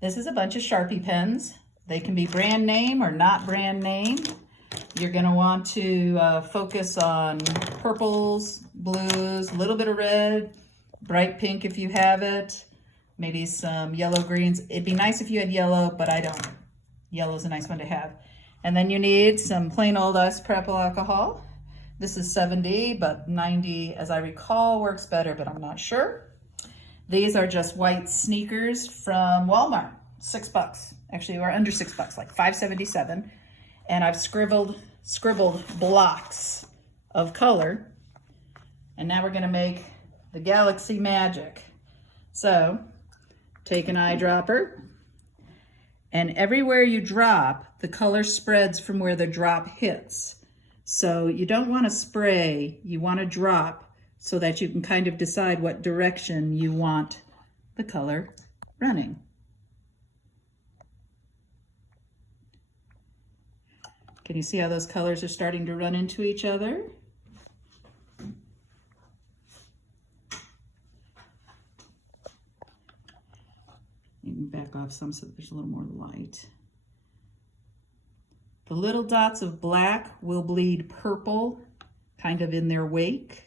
This is a bunch of Sharpie pens. They can be brand name or not brand name. You're going to want to focus on purples, blues, a little bit of red, bright pink if you have it, maybe some yellow greens. It'd be nice if you had yellow, but I don't. Yellow's a nice one to have. And then you need some plain old isopropyl alcohol. This is 70, but 90, as I recall, works better, but I'm not sure. These are just white sneakers from Walmart, $6. Actually, or under $6, like $5.77. And I've scribbled blocks of color. And now we're gonna make the galaxy magic. So, take an eyedropper, and everywhere you drop, the color spreads from where the drop hits. So you don't wanna spray, you wanna drop so that you can kind of decide what direction you want the color running. Can you see how those colors are starting to run into each other? You can back off some so that there's a little more light. The little dots of black will bleed purple, kind of in their wake.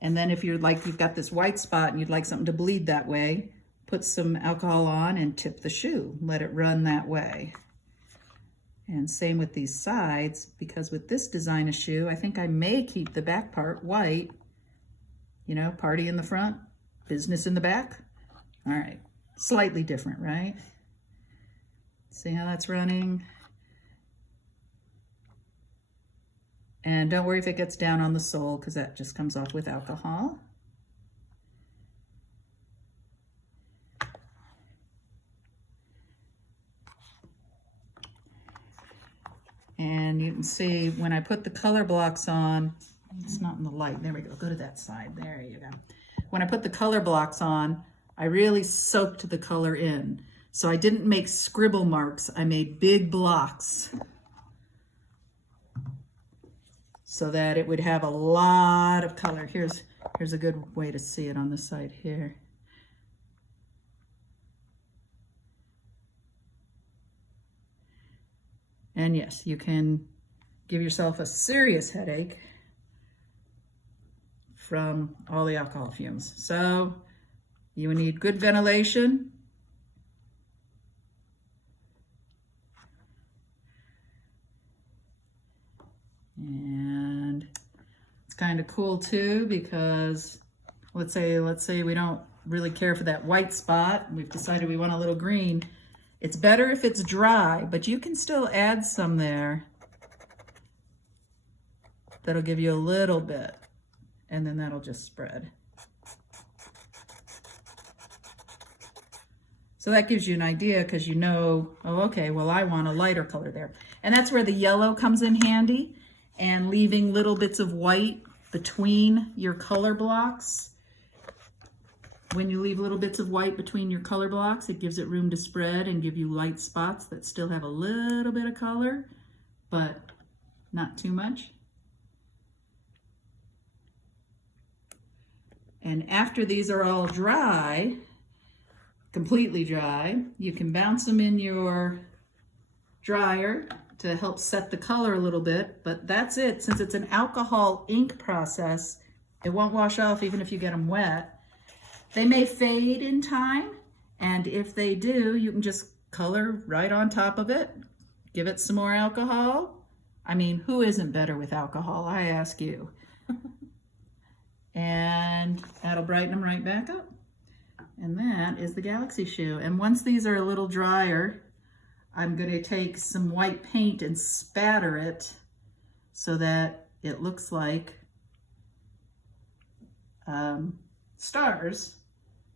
And then if you're like, you've got this white spot and you'd like something to bleed that way, put some alcohol on and tip the shoe. Let it run that way. And same with these sides, because with this design of shoe, I think I may keep the back part white. You know, party in the front, business in the back. All right, slightly different, right? See how that's running? And don't worry if it gets down on the sole, because that just comes off with alcohol. And you can see when I put the color blocks on, it's not in the light, there we go, go to that side, there you go. When I put the color blocks on, I really soaked the color in. So I didn't make scribble marks, I made big blocks so that it would have a lot of color. Here's a good way to see it on the side here. And yes, you can give yourself a serious headache from all the alcohol fumes. So you would need good ventilation. And it's kind of cool too, because let's say we don't really care for that white spot. We've decided we want a little green. It's better if it's dry, but you can still add some there. That'll give you a little bit, and then that'll just spread. So that gives you an idea, because you know, oh, okay, well, I want a lighter color there. And that's where the yellow comes in handy, and leaving little bits of white between your color blocks. When you leave little bits of white between your color blocks, it gives it room to spread and give you light spots that still have a little bit of color, but not too much. And after these are all dry, completely dry, you can bounce them in your dryer to help set the color a little bit, but that's it. Since it's an alcohol ink process, it won't wash off even if you get them wet. They may fade in time, and if they do, you can just color right on top of it, give it some more alcohol. I mean, who isn't better with alcohol, I ask you. And that'll brighten them right back up. And that is the Galaxy shoe. And once these are a little drier, I'm going to take some white paint and spatter it so that it looks like stars,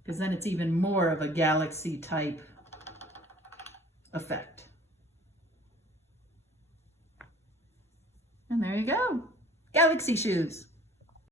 because then it's even more of a galaxy type effect. And there you go, Galaxy shoes.